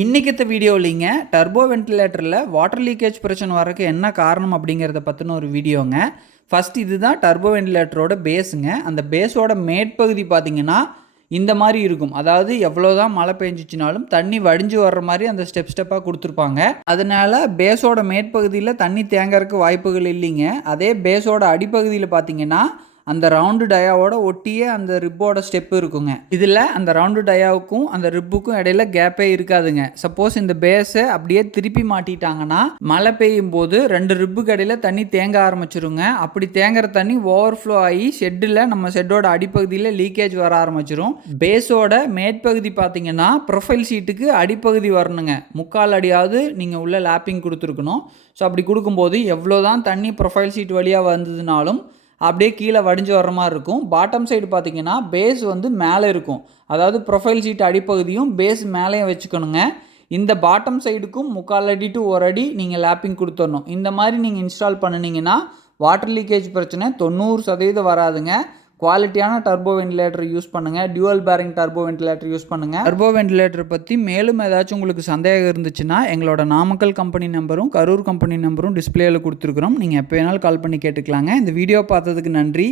இன்னைக்கு வீடியோலிங்க turbo வென்டிலேட்டரில் water leakage பிரச்சனை வரக்கு என்ன காரணம் அப்படிங்கிறத பற்றின ஒரு வீடியோங்க. ஃபஸ்ட் இதுதான் டர்போ வென்டிலேட்டரோட பேஸுங்க. அந்த பேஸோட மேற்பகுதி பார்த்திங்கன்னா இந்த மாதிரி இருக்கும். அதாவது எவ்வளோதான் மழை பெஞ்சிச்சினாலும் தண்ணி வடிஞ்சு வர்ற மாதிரி அந்த ஸ்டெப்பாக கொடுத்துருப்பாங்க. அதனால் பேஸோட மேற்பகுதியில் தண்ணி தேங்கறதுக்கு வாய்ப்புகள் இல்லைங்க. அதே பேஸோட அடிப்பகுதியில் பார்த்திங்கன்னா அந்த ரவுண்டு டயாவோட ஒட்டியே அந்த ரிப்போட ஸ்டெப் இருக்குங்க. இதில் அந்த ரவுண்டு டயாவுக்கும் அந்த ரிப்புக்கும் இடையில கேப்பே இருக்காதுங்க. சப்போஸ் இந்த பேஸை அப்படியே திருப்பி மாட்டிட்டாங்கன்னா மழை பெய்யும் போது 2 ரிப்புக்கு இடையில தண்ணி தேங்க ஆரம்பிச்சிருங்க. அப்படி தேங்குற தண்ணி ஓவர்ஃப்ளோ ஆகி ஷெட்டில் நம்ம ஷெட்டோட அடிப்பகுதியில் லீக்கேஜ் வர ஆரம்பிச்சிடும். பேஸோட மேற்பகுதி பார்த்தீங்கன்னா ப்ரொஃபைல் சீட்டுக்கு அடிப்பகுதி வரணுங்க. 3/4 அடியாவது நீங்கள் உள்ள லேப்பிங் கொடுத்துருக்கணும். ஸோ அப்படி கொடுக்கும்போது எவ்வளோதான் தண்ணி ப்ரொஃபைல் சீட் வழியாக வந்ததுனாலும் அப்படியே கீழே வடிஞ்சு வர்ற மாதிரி இருக்கும். பாட்டம் சைடு பார்த்திங்கன்னா பேஸ் வந்து மேலே இருக்கும். அதாவது ப்ரொஃபைல் சீட் அடிப்பகுதியும் பேஸ் மேலேயும் வச்சுக்கணுங்க. இந்த பாட்டம் சைடுக்கும் 3/4 அடி டு 1 அடி நீங்கள் லேப்பிங் கொடுத்துடணும். இந்த மாதிரி நீங்கள் இன்ஸ்டால் பண்ணினீங்கன்னா வாட்டர் லீக்கேஜ் பிரச்சனை 90% வராதுங்க. குவாலிட்டியான டர்போ வென்டிலேட்டர் யூஸ் பண்ணுங்கள். Dual bearing turbo ventilator use பண்ணுங்கள். டர்போ வென்டிலேட்டர் பற்றி மேலும் ஏதாச்சும் உங்களுக்கு சந்தேகம் இருந்துச்சுன்னா எங்களோட நாமக்கல் கம்பெனி நம்பரும் கரூர் கம்பெனி நம்பரும் டிஸ்பிளேயில் கொடுத்துருக்குறோம். நீங்கள் எப்போ வேணாலும் கால் பண்ணி கேட்டுக்கலாங்க. இந்த வீடியோ பார்த்ததுக்கு நன்றி.